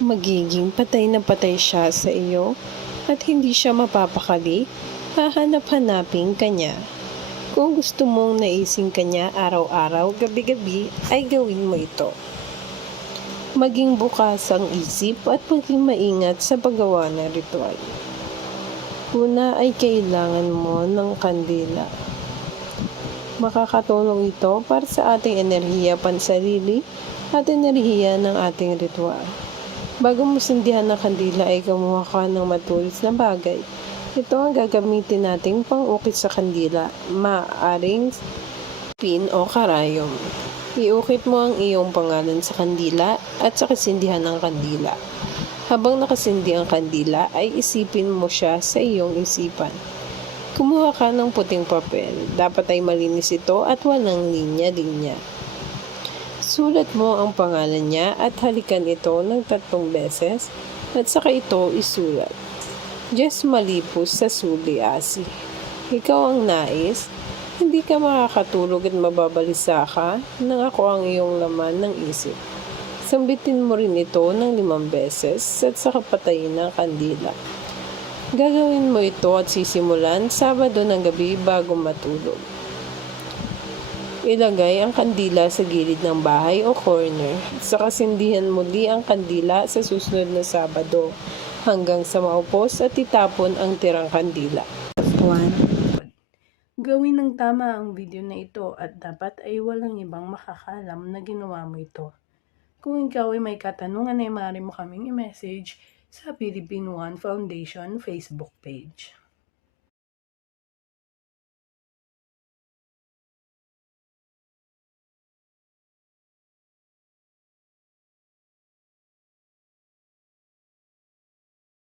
magiging patay na patay siya sa iyo at hindi siya mapapakali, hahanap-hanapin kanya. Kung gusto mong naising kanya araw-araw, gabi-gabi, ay gawin mo ito. Maging bukas ang isip at maging maingat sa paggawa ng ritual. Una ay kailangan mo ng kandila. Makakatulong ito para sa ating enerhiya pansarili at enerhiya ng ating ritual. Bago mo sindihan ng kandila ay kumuha ka ng matulis na bagay. Ito ang gagamitin nating pang-ukit sa kandila, maaring pin o karayom. Iukit mo ang iyong pangalan sa kandila at sa kasindihan ng kandila. Habang nakasindi ang kandila ay isipin mo siya sa iyong isipan. Kumuha ka ng puting papel. Dapat ay malinis ito at walang linya-linya. Sulat mo ang pangalan niya at halikan ito ng tatlong beses at saka ito isulat. Just malipos sa suliasi. Ikaw ang nais, hindi ka makakatulog at mababalisa ka nang ako ang iyong laman ng isip. Sambitin mo rin ito ng limang beses at saka patayin ang kandila. Gagawin mo ito at sisimulan Sabado ng gabi bago matulog. Ilagay ang kandila sa gilid ng bahay o corner. Sa kasindihan muli ang kandila sa susunod na Sabado hanggang sa maupos at itapon ang tirang kandila. 1. Gawin ng tama ang video na ito at dapat ay walang ibang makakalam na ginawa mo ito. Kung ikaw ay may katanungan ay maaari mo kaming i-message sa Philippine One Foundation Facebook page.